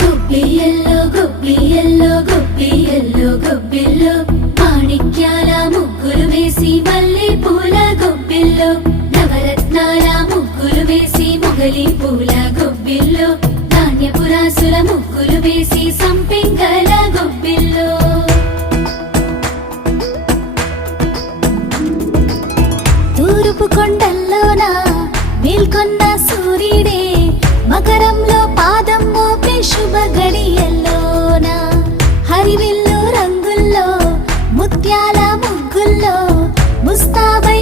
గొబ్బియల్లో గొబ్బియల్లో గొబ్బియల్లో గొబ్బిల్లో మాణిక్యాల ముగ్గులు వేసి మల్లె పూల గొబ్బిల్లో నవరత్నాల ముగ్గులు వేసి మొగలి పూల గొబ్బిల్లో ధాన్యపురాసుల ముగ్గులు వేసి సంపెంగల గొబ్బిల్లో తూర్పు కొండల్లోన మేల్కొన్న సూర్యుడే మకరంలో పాదం మోపే శుభ గడియల్లోన హరివిల్లు రంగుల్లో ముత్యాల ముగ్గుల్లో ముస్తాబై